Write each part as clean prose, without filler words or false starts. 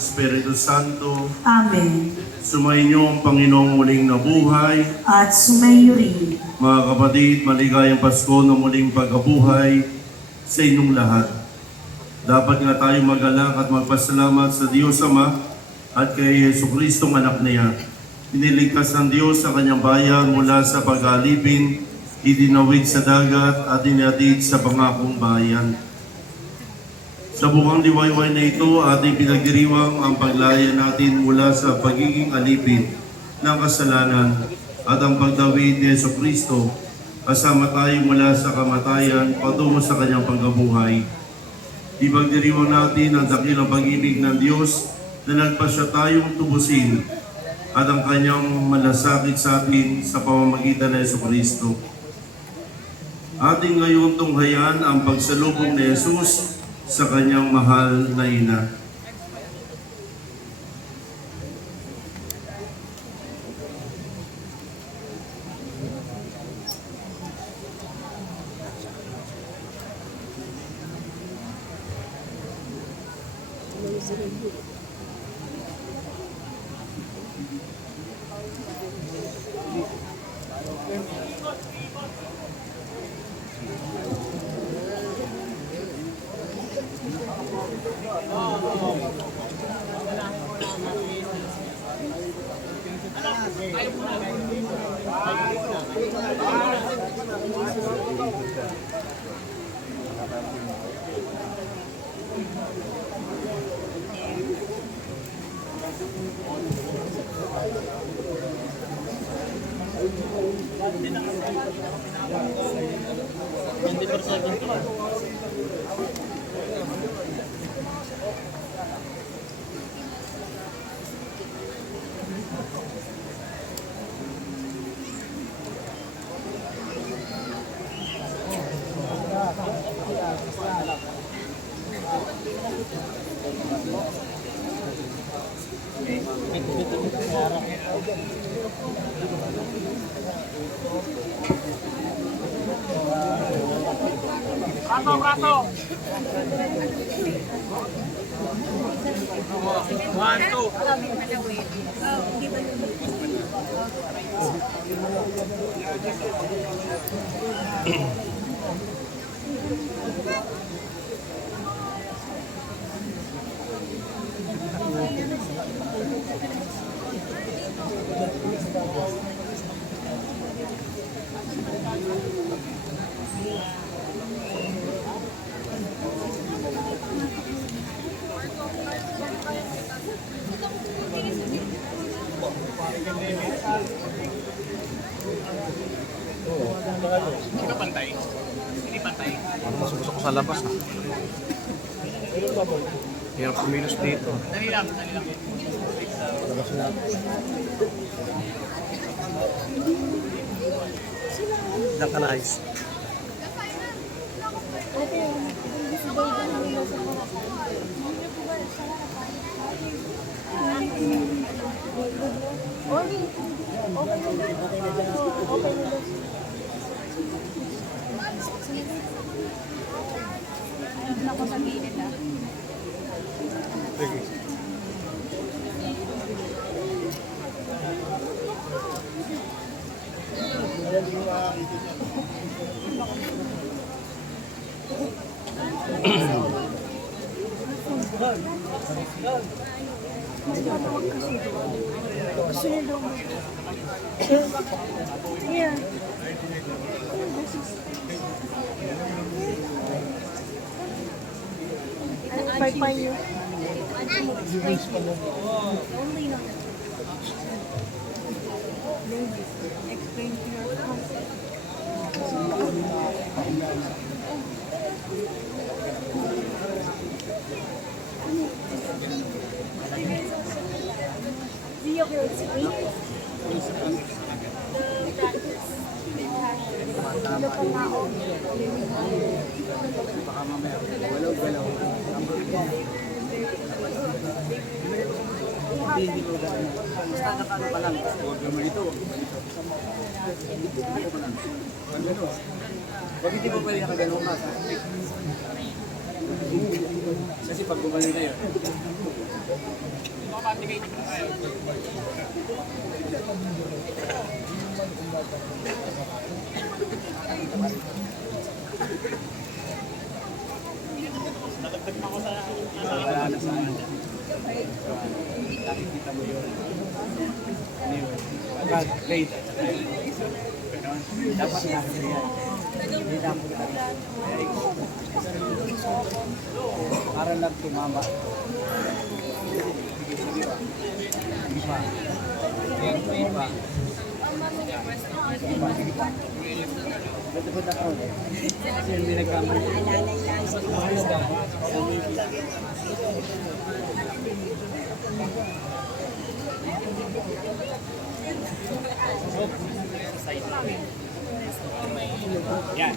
Espiritu Santo. Amen. Sumainyo ang Panginoong muling nabuhay. At sumayo rin. Mga kapatid, maligayang Pasko na muling pagkabuhay sa inyong lahat. Dapat nga tayo magalak at magpasalamat sa Diyos Ama at kay Jesucristong anak niya. Iniligtas ng Diyos sa kanyang bayan mula sa pag-alipin, itinawid sa dagat at inatid sa pangakong bayan. Sa bukang liwayway na ito, ating pinagdiriwang ang paglaya natin mula sa pagiging alipin ng kasalanan at ang pagdawid ni Jesucristo kasama tayo mula sa kamatayan patungo sa kanyang pagkabuhay. Ipagdiriwang natin ang dakilang pag-ibig ng Diyos na nagpasya tayong tubusin at ang kanyang malasakit sa atin sa pamamagitan ng Jesucristo. Ating ngayon tunghayan ang pagsalubong ni Jesus sa kanyang mahal na ina. Brato! One, two. Hindi ba pantay? Hindi pantay. Masubusok ko sa labas. Hirap kumilos dito. Dali lang, dali lang. Diyan ka na, Ice. Ako sa gilid ah. Sige. Here. Bye-bye you. Only not. Explain to your See your screen. Hindi ko gano'n. Basta nakano pa lang. Huwag naman ito. Gano'n. Huwag hindi mo pwede nakagano'n ka. Kasi pag bumalik na yun. Wala na sa ano. Nakikita mo yun. Anyway. God, faith. Dapat na kasi yan. Hindi na ako para lang tumama. Sige pa. Sige pa. Sige pa. Sige pa. Sige pa. Ba't ba na ako? Kasi hindi nagkamali. Yan.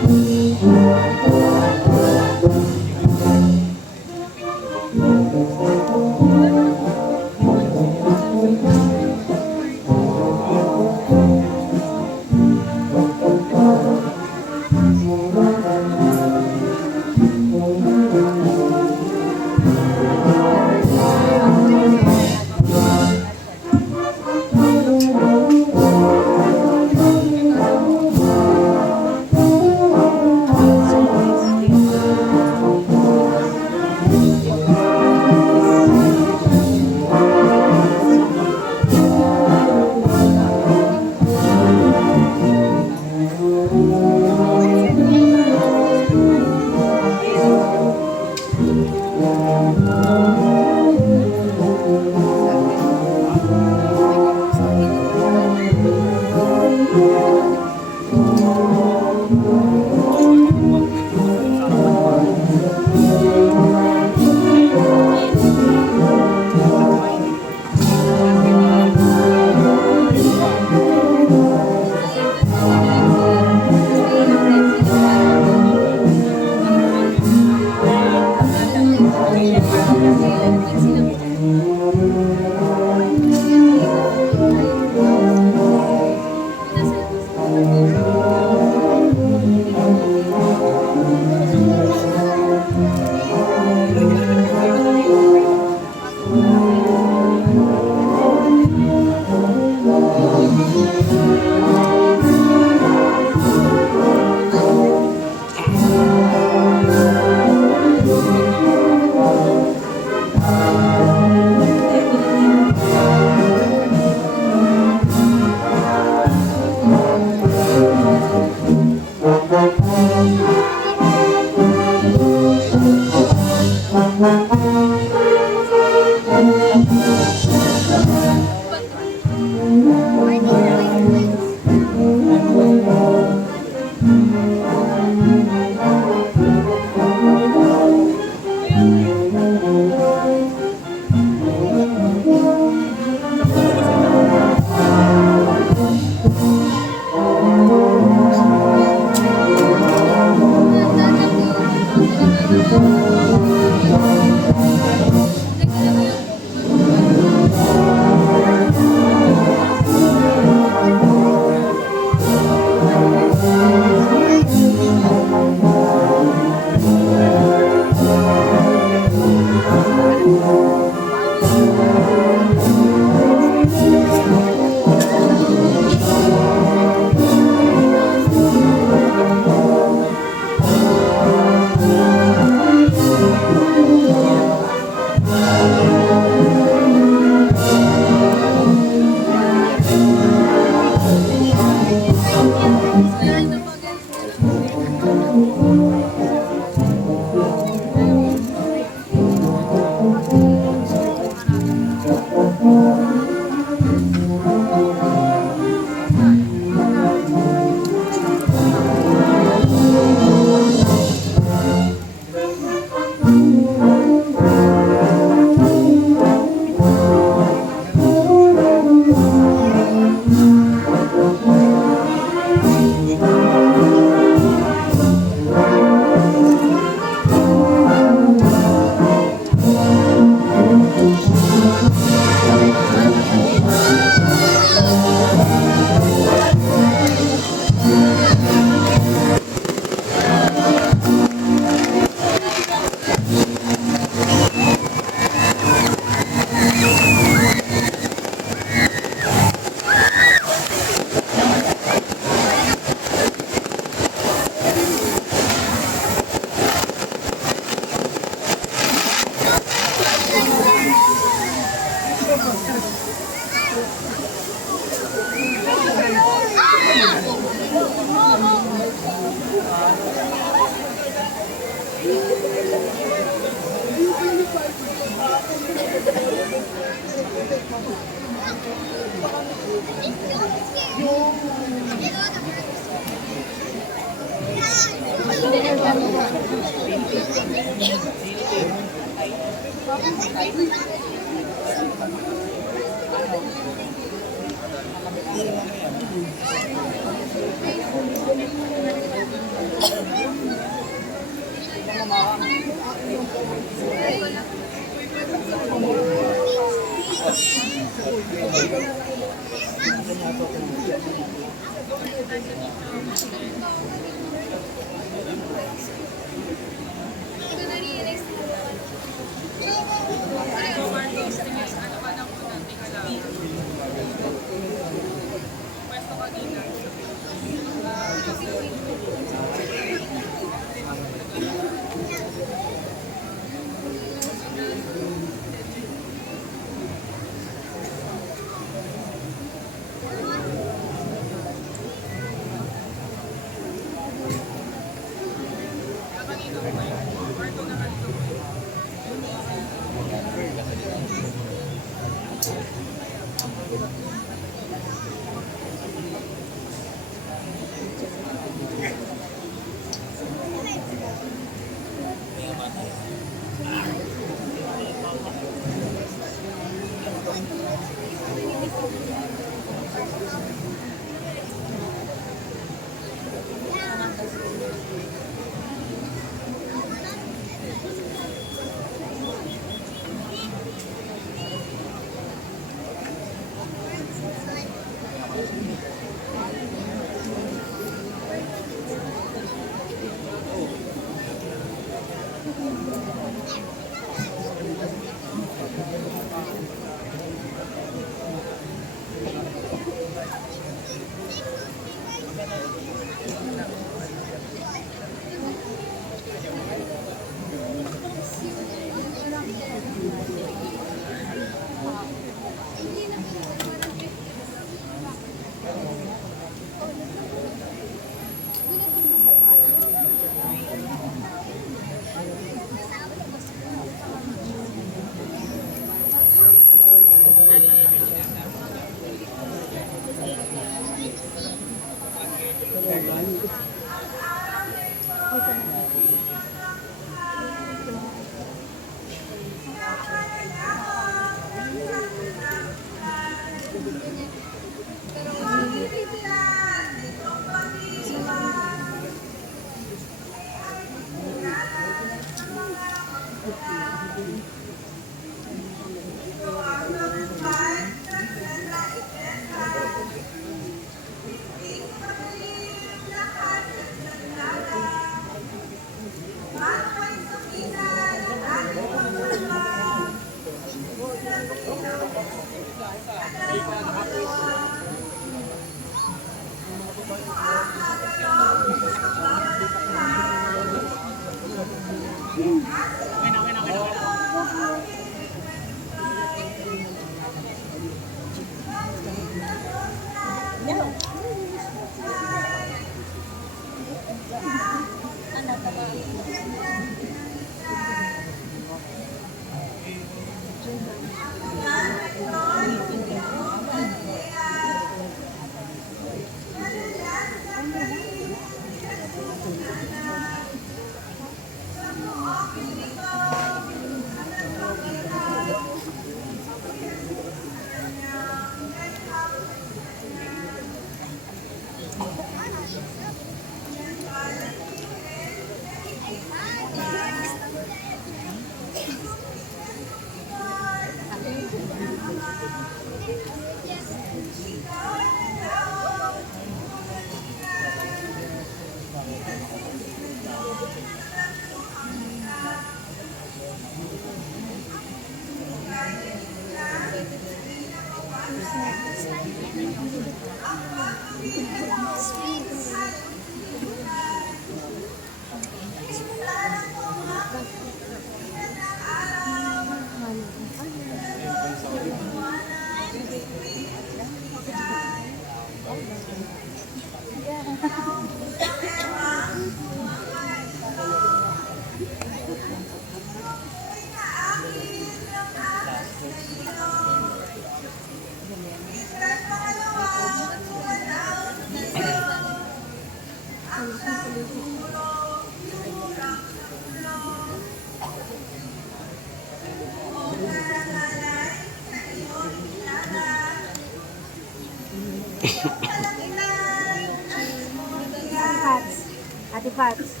Pats. Ate Pats.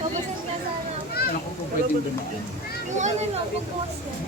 Pabasan ka sana. Ano ko po pwedeng dumaan? Yung ano lang, pag-post yan.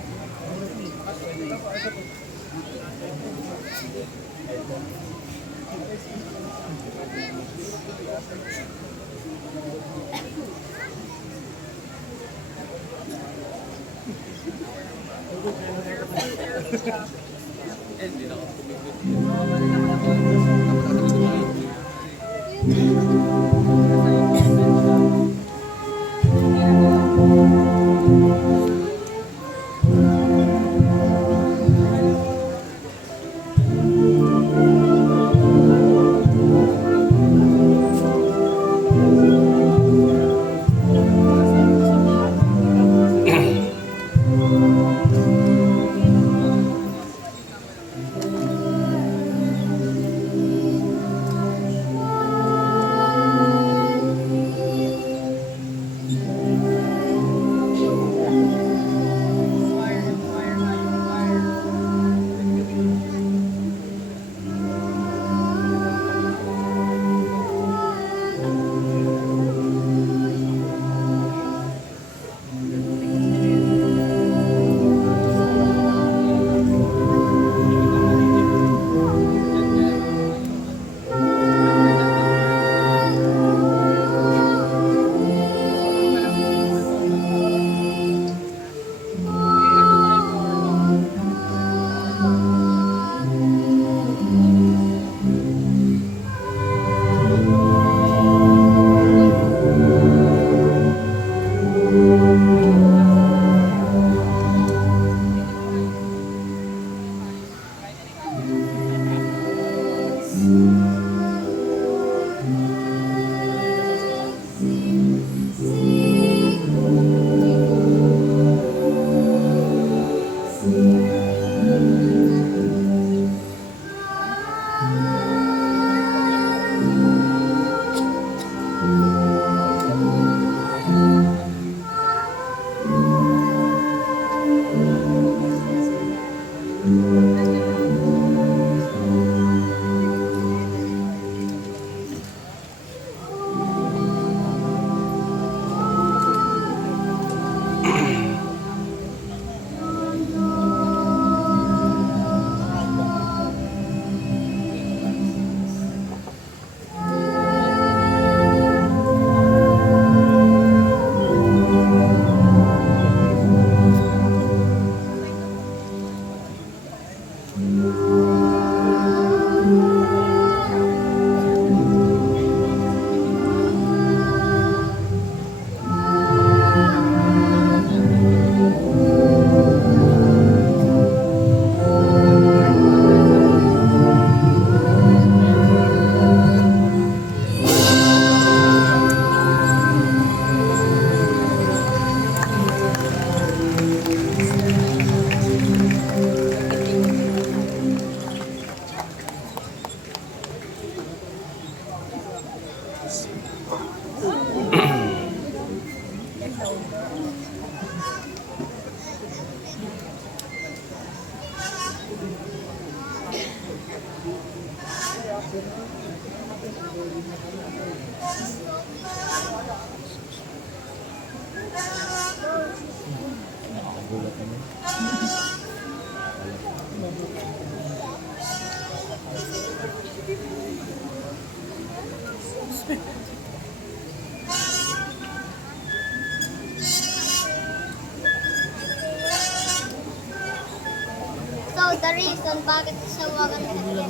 So, the reason bakit isawagan ka nila.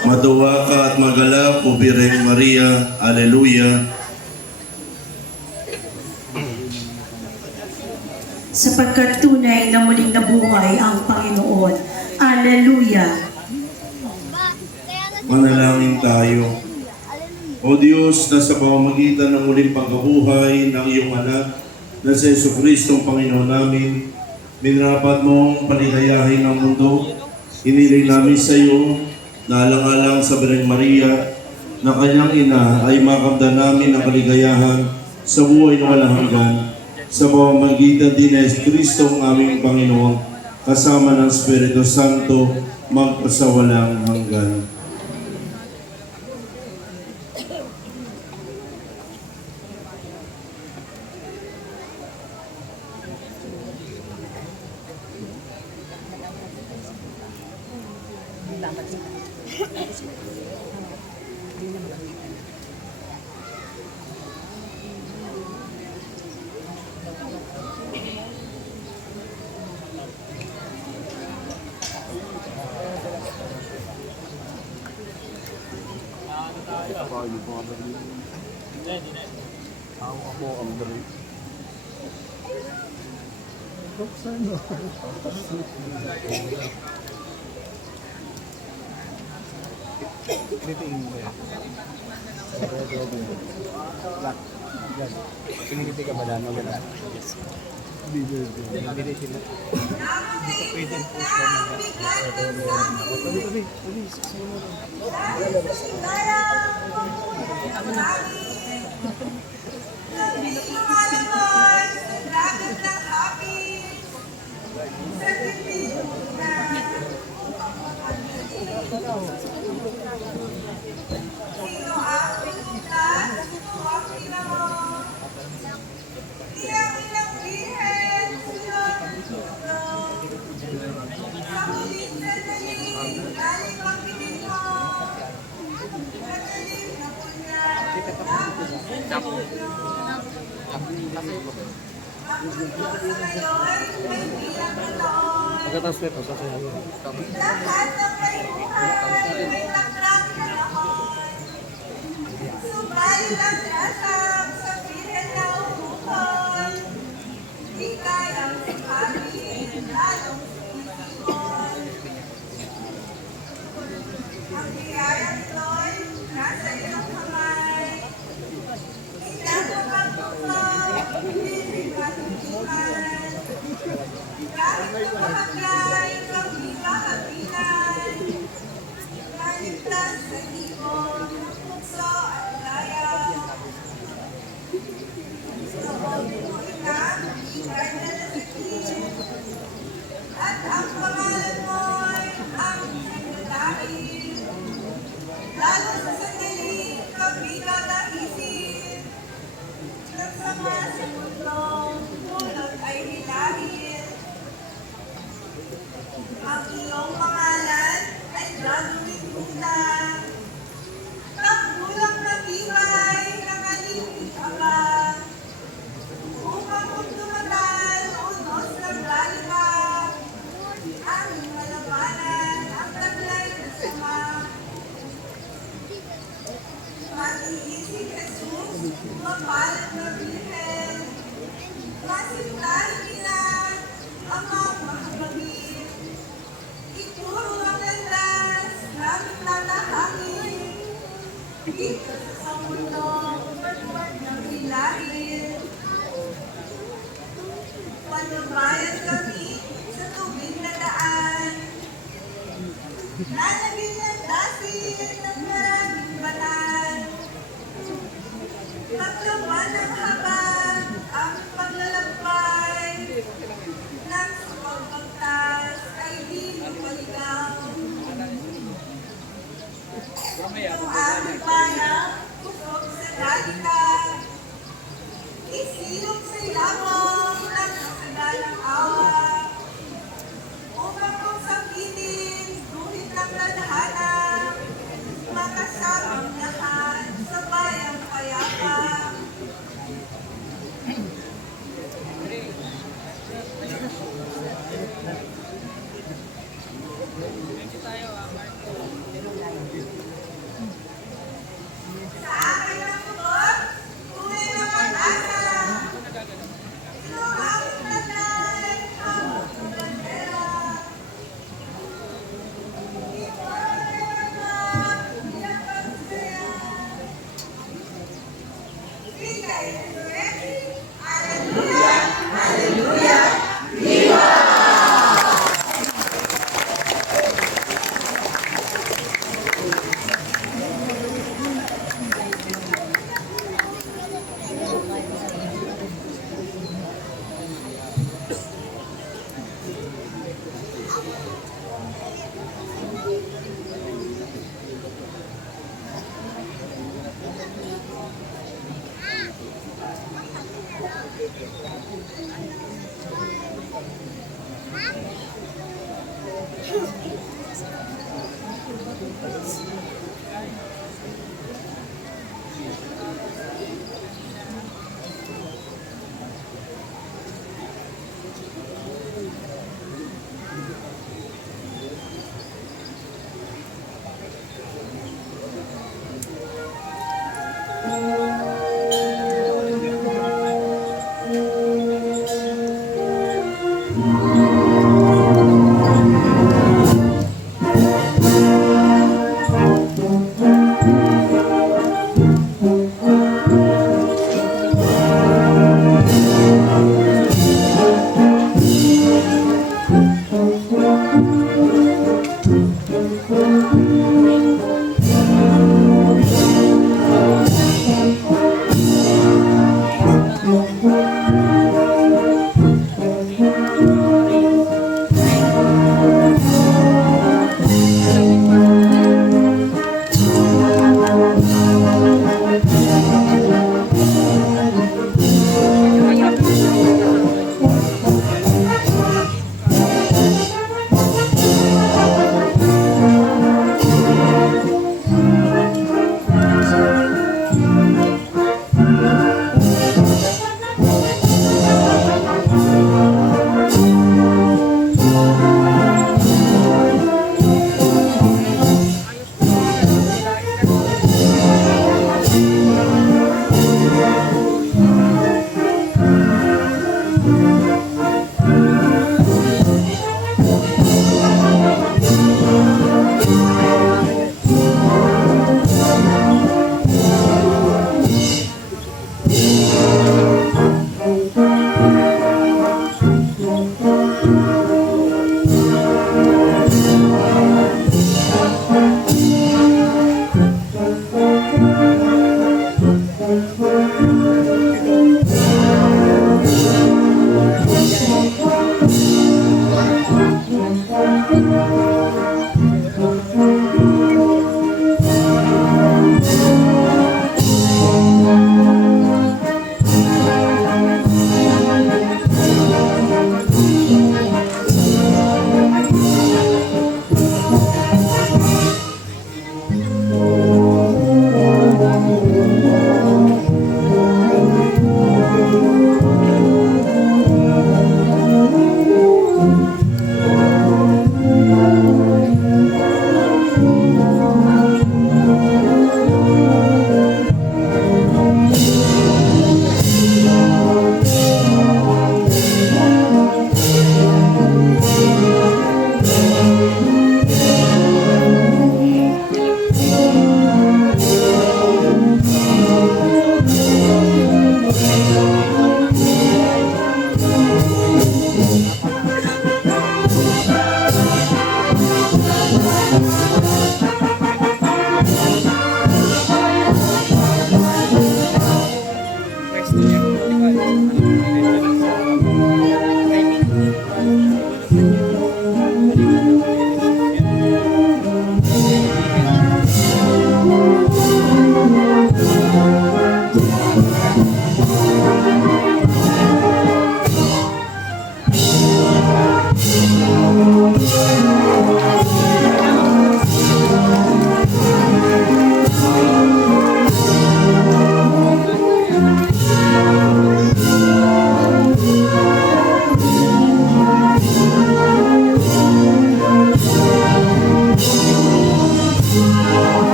Matuwa ka at magalak, O Birheng Maria. Alleluia. Sapagkat tunay na muling nabuhay ang Panginoon. Alleluia. Kaya nga Manalangin tayo. O Diyos, na sa pamamagitan ng muling pagkabuhay ng iyong anak na si Jesucristo ang Panginoon namin, minarapat mong paligayahin ang mundo. Hiniling namin sa iyo na alang-alang sa Birheng Maria na kanyang ina ay makamdan namin ang kaligayahan sa buhay na walang hanggan sa pamamagitan din ng Jesucristo ang aming Panginoon kasama ng Espiritu Santo magpasawalang hanggan. Pinigiti ka ba dyan? O gano'n? Bibili sila. Hindi ka pwede ang post ka na. Tabi. Pagkatapos nito, sasayahin. Sumalit ang dasam sa pilit na upuan, di kayang sipahin, lalong sumisipon. Ang biyaya nito'y nasa iyong kamay, ikaw ang pagtuklaw, hindi katutukan. Kahit tumahaglay, kang di kakabinan, maligtas sa ibon, tukso at laya. Sa bawat mo ikang ikay na nasikin, at ang pangalan mo'y ang sinalain. Lalo sa sandali, kami kakaisip, nagsama sa mundong tulad ay hilahin. Ang iyong pangalan ay gagawin utang. Tanggulang nag-iway ng alimit abang. Upang kung tumatal, unos ng lalika. Aming malabanan ang taglay na sama. Matiis si Jesus mapalad na Birhen, masintahin nila ang mga mahabagin. Ituro ang landas namin lalahangin, dito sa mundo, pagpag ng hilahin. Pagbabayan kami sa tubig na daan, lalagyan ng dasin ng maraming banal. Paglaban ng habang ang paglalakbay, nang sa pagbagtas ay di mapaligaw. Ang aming bayan, kusog sa dalita, isilog sa ilawang ng kasagalang awa. Upang kung sabihin, guhit ng ladhana, makasamang lahat sa bayang payapa. Sa akin ang tugon, kung may napag-asa, ito ang tatay, ang bandera. Ito ang record, ilang pagsaya. Bigay ng ready, Hallelujah, Hallelujah, Viva!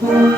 Mga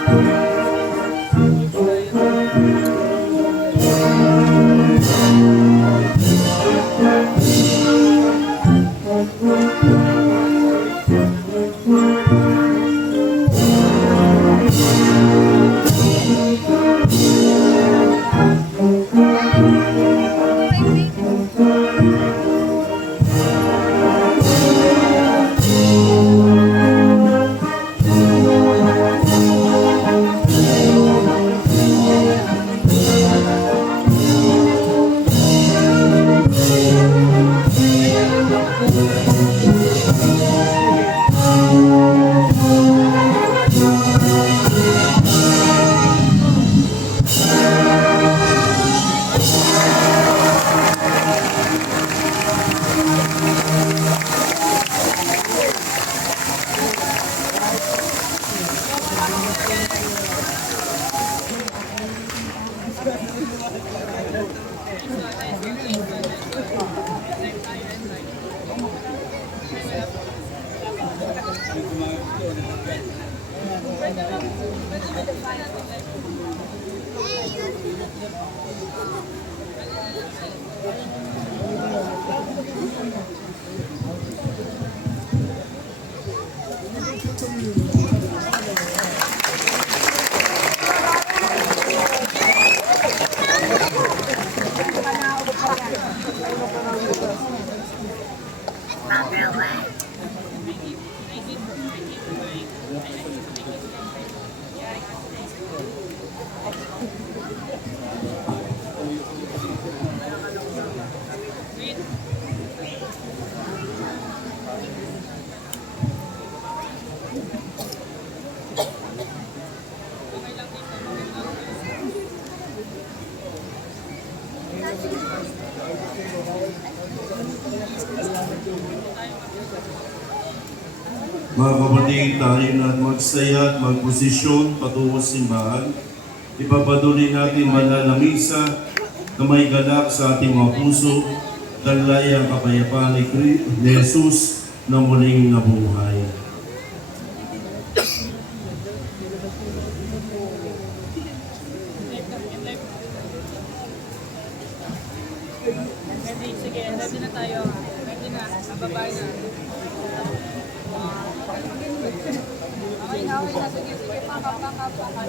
kapatid, tayo na magsaya at magposisyon patungo sa simbahan. Ipapatuloy natin banal na misa na may galak sa ating mga puso, dalay ang kapayapaan ni Jesus na muling nabuhay. Sige, ready na tayo. Ready na. Babay na. Okay na. Sige, sige. Pakapakapaka.